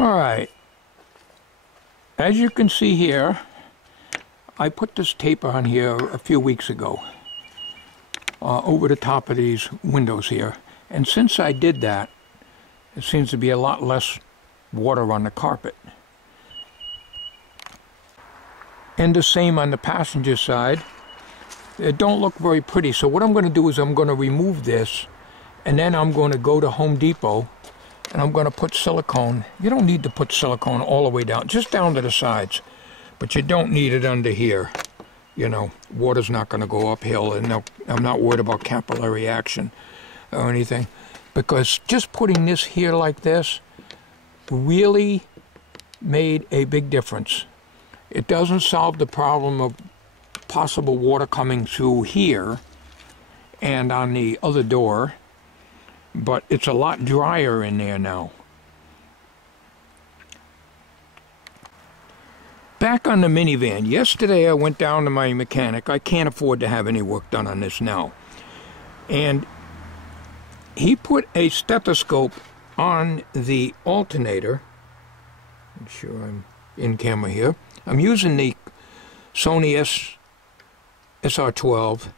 Alright, as you can see here, I put this tape on here a few weeks ago over the top of these windows here, and since I did that, it seems to be a lot less water on the carpet. And the same on the passenger side. It don't look very pretty, so what I'm going to do is I'm going to remove this, and then I'm going to go to Home Depot and I'm going to put silicone. You don't need to put silicone all the way down, just down to the sides, but you don't need it under here. You know, water's not going to go uphill, and I'm not worried about capillary action or anything, because just putting this here like this really made a big difference. It doesn't solve the problem of possible water coming through here and on the other door, but it's a lot drier in there now. Back on the minivan, yesterday I went down to my mechanic. I can't afford to have any work done on this now. And he put a stethoscope on the alternator. I'm sure I'm in camera here. I'm using the Sony SR12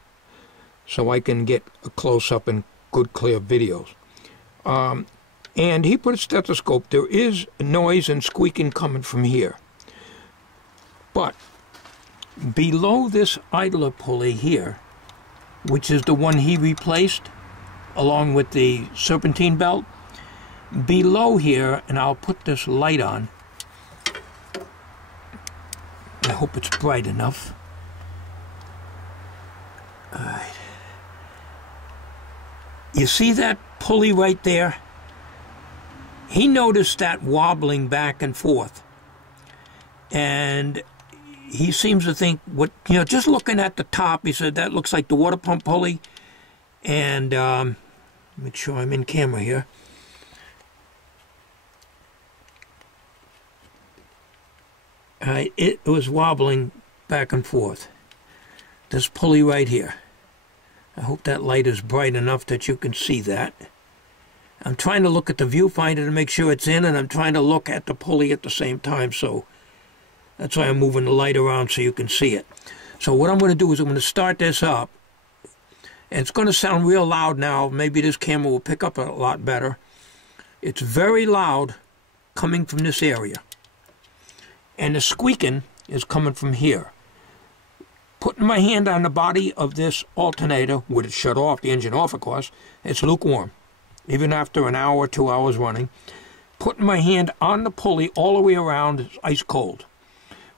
so I can get a close-up and good clear videos. And he put a stethoscope. There is noise and squeaking coming from here. But below this idler pulley here, which is the one he replaced along with the serpentine belt, below here, and I'll put this light on. I hope it's bright enough. All right. You see that pulley right there? He noticed that wobbling back and forth. And he seems to think, just looking at the top, he said, that looks like the water pump pulley. And make sure I'm in camera here. It was wobbling back and forth. This pulley right here. I hope that light is bright enough that you can see that. I'm trying to look at the viewfinder to make sure it's in, and I'm trying to look at the pulley at the same time, so that's why I'm moving the light around so you can see it. So what I'm going to do is I'm going to start this up. And it's going to sound real loud now. Maybe this camera will pick up a lot better. It's very loud coming from this area. And the squeaking is coming from here. Putting my hand on the body of this alternator, with it shut off, the engine off of course, it's lukewarm. Even after an hour or 2 hours running. Putting my hand on the pulley all the way around, it's ice cold.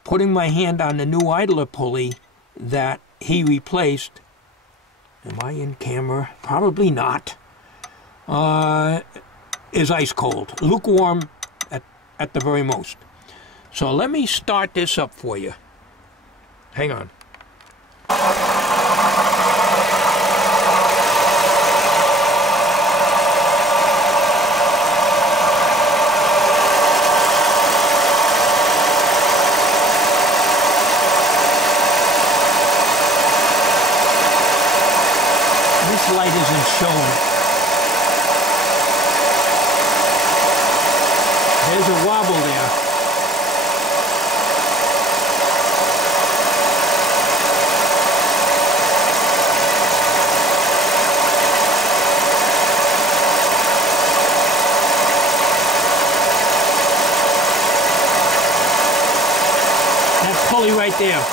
Putting my hand on the new idler pulley that he replaced. Am I in camera? Probably not. Is ice cold. Lukewarm at the very most. So let me start this up for you. Hang on. This light isn't showing. There's a wobble there. That pulley right there.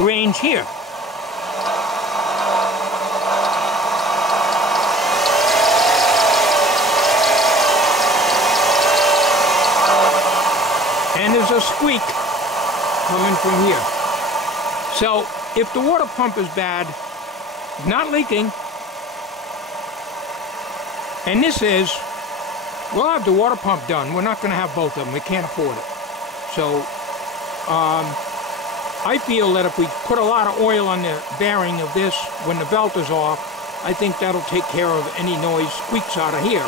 Range here. And there's a squeak coming from here. So if the water pump is bad, not leaking, and this is, we'll have the water pump done. We're not going to have both of them. We can't afford it. So I feel that if we put a lot of oil on the bearing of this when the belt is off, I think that'll take care of any noise squeaks out of here.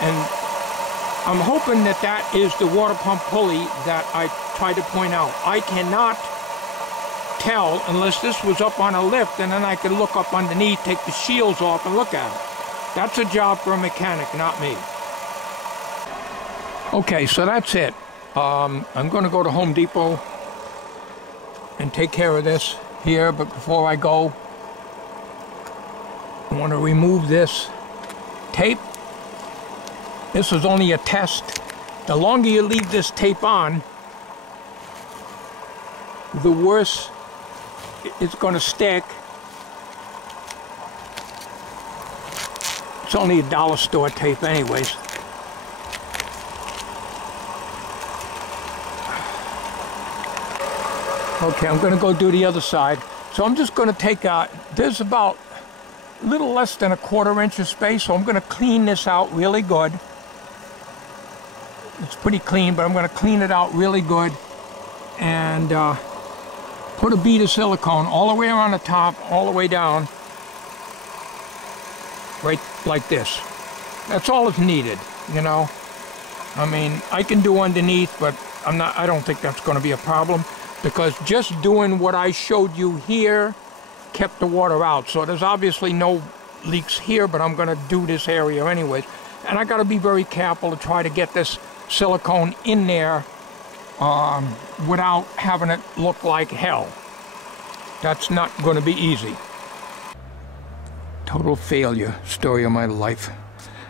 And I'm hoping that that is the water pump pulley that I tried to point out. I cannot tell unless this was up on a lift, and then I could look up underneath, take the shields off and look at it. That's a job for a mechanic, not me. Okay, so that's it. I'm going to go to Home Depot and take care of this here, but before I go, I want to remove this tape. This is only a test. The longer you leave this tape on, the worse it's going to stick. It's only a dollar store tape anyways. Okay, I'm going to go do the other side. So I'm just going to take out, there's about a little less than a 1/4 inch of space, so I'm going to clean this out really good. It's pretty clean, but I'm going to clean it out really good and put a bead of silicone all the way around the top, all the way down, right like this. That's all that's needed, you know. I mean, I can do underneath, but I don't think that's going to be a problem, because just doing what I showed you here kept the water out. So there's obviously no leaks here, but I'm going to do this area anyways. And I got to be very careful to try to get this silicone in there without having it look like hell. That's not going to be easy. Total failure story of my life.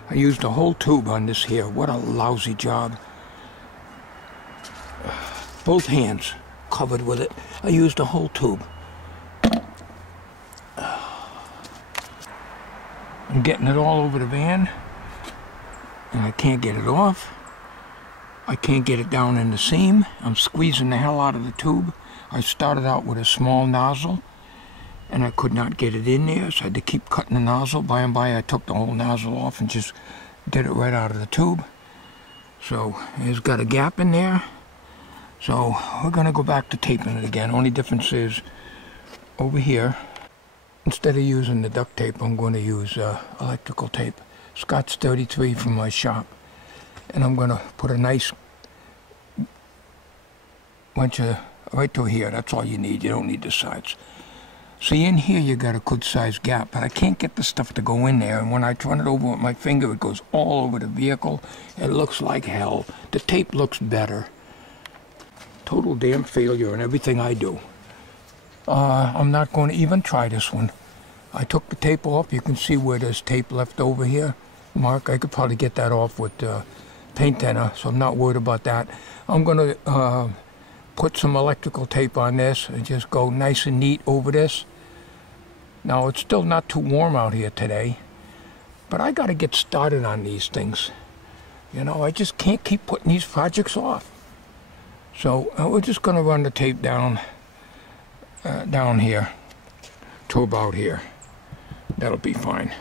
I used a whole tube on this here. What a lousy job. Both hands covered with it. I used a whole tube. I'm getting it all over the van, and I can't get it off. I can't get it down in the seam. I'm squeezing the hell out of the tube. I started out with a small nozzle, and I could not get it in there, so I had to keep cutting the nozzle. By and by, I took the whole nozzle off and just did it right out of the tube. So it's got a gap in there. So we're going to go back to taping it again. Only difference is over here, instead of using the duct tape, I'm going to use electrical tape. Scott's 33 from my shop. And I'm going to put a nice bunch of right through here. That's all you need. You don't need the sides. See, in here you got a good sized gap, but I can't get the stuff to go in there. And when I turn it over with my finger, it goes all over the vehicle. It looks like hell. The tape looks better. Total damn failure in everything I do. I'm not going to even try this one. I took the tape off. You can see where there's tape left over here. Mark, I could probably get that off with paint thinner, so I'm not worried about that. I'm going to put some electrical tape on this and just go nice and neat over this. Now, it's still not too warm out here today, but I got to get started on these things. You know, I just can't keep putting these projects off. So we're just going to run the tape down here to about here. That'll be fine.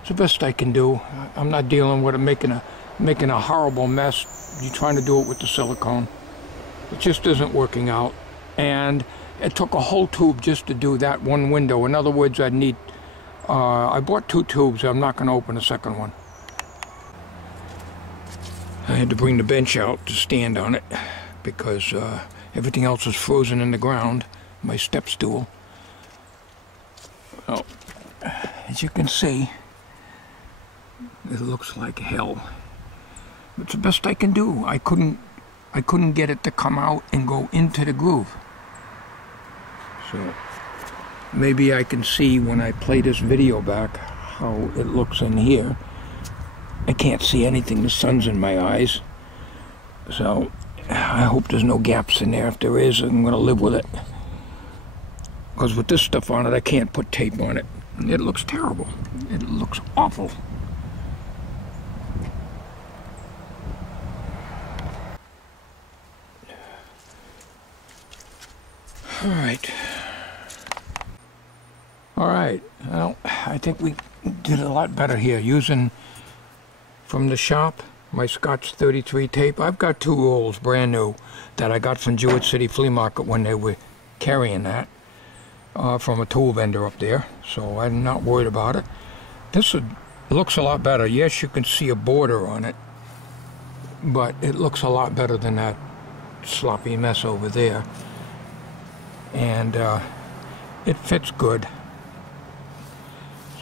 It's the best I can do. I'm not dealing with it making a horrible mess. You're trying to do it with the silicone. It just isn't working out. And it took a whole tube just to do that one window. In other words, I bought 2 tubes. I'm not going to open a second one. I had to bring the bench out to stand on it because everything else is frozen in the ground. My step stool. Well, as you can see, it looks like hell. It's the best I can do. I couldn't get it to come out and go into the groove. So maybe I can see when I play this video back how it looks in here. I can't see anything. The sun's in my eyes. So I hope there's no gaps in there. If there is, I'm going to live with it. Because with this stuff on it, I can't put tape on it. It looks terrible. It looks awful. All right. Well, I think we did a lot better here using from the shop my Scotch 33 tape. I've got 2 rolls brand new that I got from Jewett City Flea Market when they were carrying that from a tool vendor up there, so I'm not worried about it. This looks a lot better. Yes, you can see a border on it, but it looks a lot better than that sloppy mess over there. And it fits good.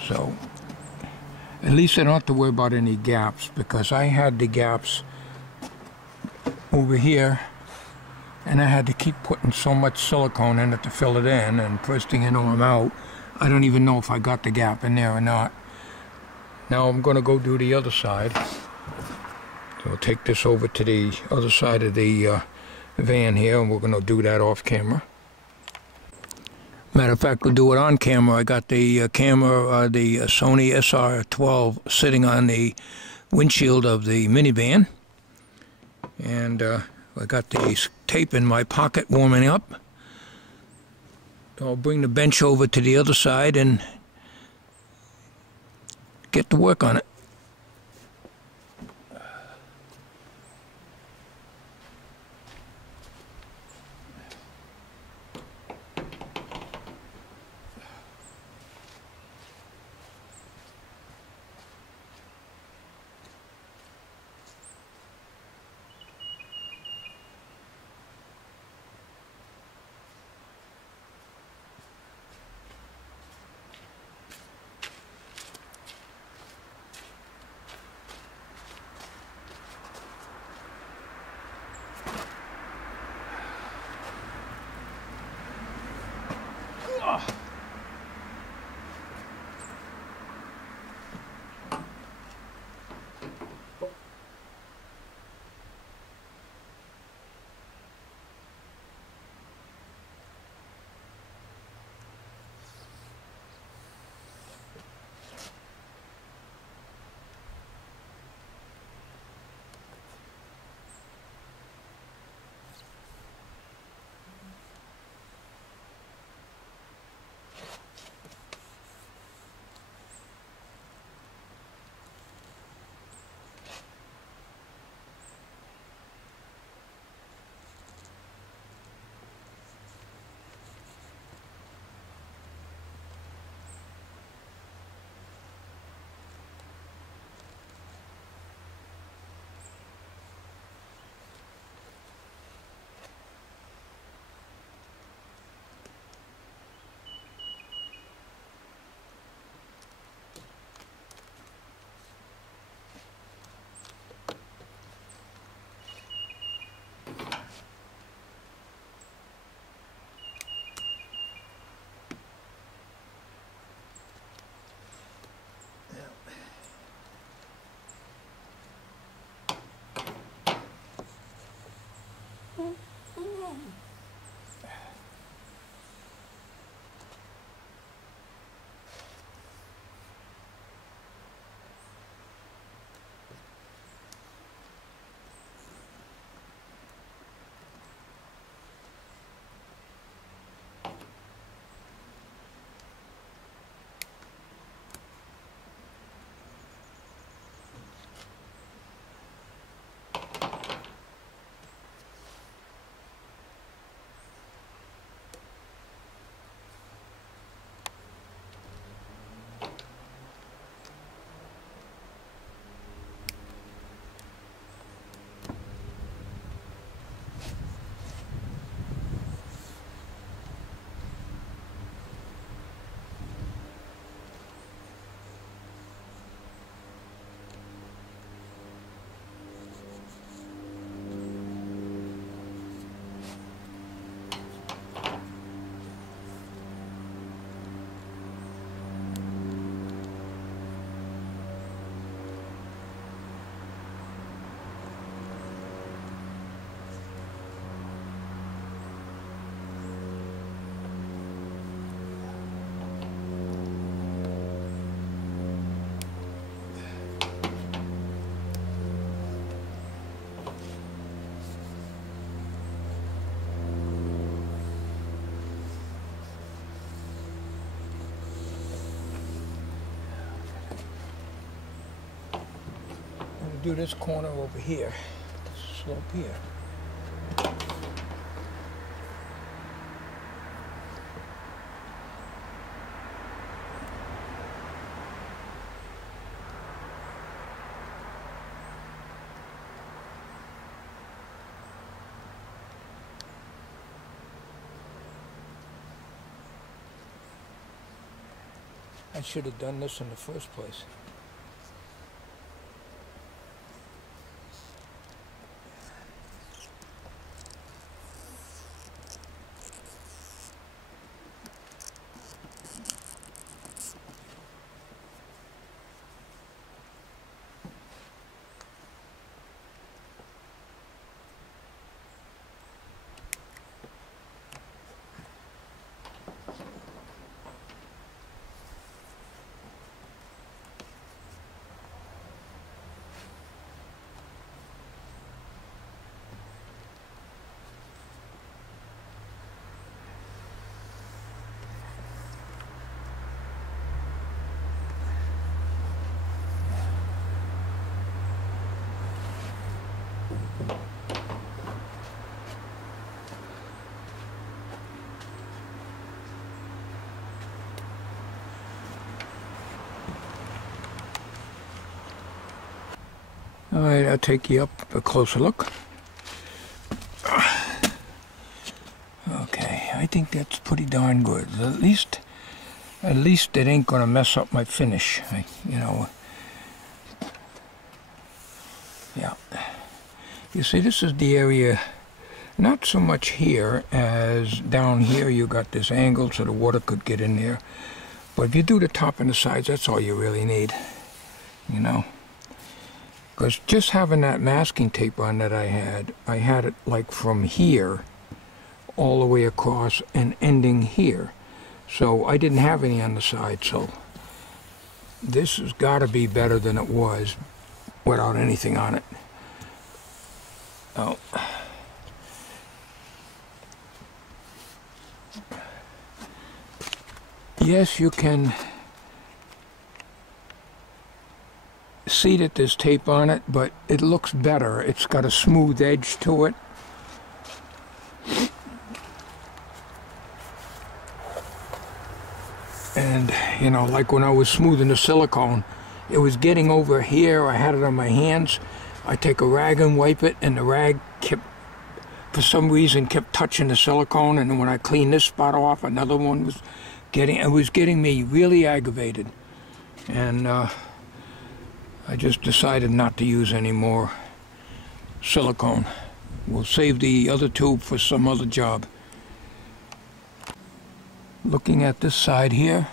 So at least I don't have to worry about any gaps, because I had the gaps over here and I had to keep putting so much silicone in it to fill it in, and first thing I know I'm out. I don't even know if I got the gap in there or not. Now I'm going to go do the other side. So I'll take this over to the other side of the van here, and we're going to do that off camera. Matter of fact, we'll do it on camera. I got the camera, the Sony SR12 sitting on the windshield of the minivan. And I got the tape in my pocket warming up. I'll bring the bench over to the other side and get to work on it. do this corner over here, this slope here. I should have done this in the first place. All right, I'll take you up a closer look. Okay, I think that's pretty darn good. At least it ain't gonna mess up my finish. You know. Yeah. You see, this is the area, not so much here as down here. You got this angle so the water could get in there. But if you do the top and the sides, that's all you really need. You know. Because just having that masking tape on that I had it like from here all the way across and ending here. So I didn't have any on the side, so this has got to be better than it was without anything on it. Oh. Yes, you can see that there's tape on it, but it looks better. It's got a smooth edge to it. And, you know, like when I was smoothing the silicone, it was getting over here. I had it on my hands. I take a rag and wipe it, and the rag kept, for some reason, kept touching the silicone. And then when I cleaned this spot off, another one was getting me really aggravated. And I just decided not to use any more silicone. We'll save the other tube for some other job. Looking at this side here,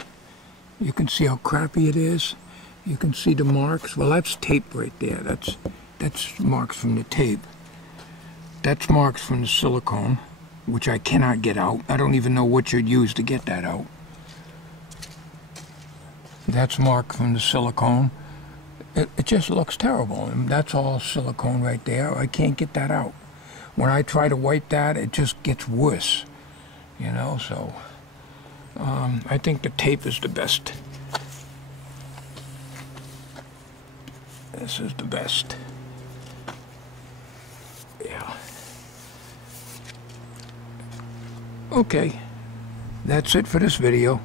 you can see how crappy it is. You can see the marks. Well, that's tape right there. That's marks from the tape. That's marks from the silicone, which I cannot get out. I don't even know what you'd use to get that out. That's mark from the silicone. It just looks terrible, and that's all silicone right there. I can't get that out. When I try to wipe that, it just gets worse, you know, so I think the tape is the best. This is the best. Yeah. Okay, that's it for this video.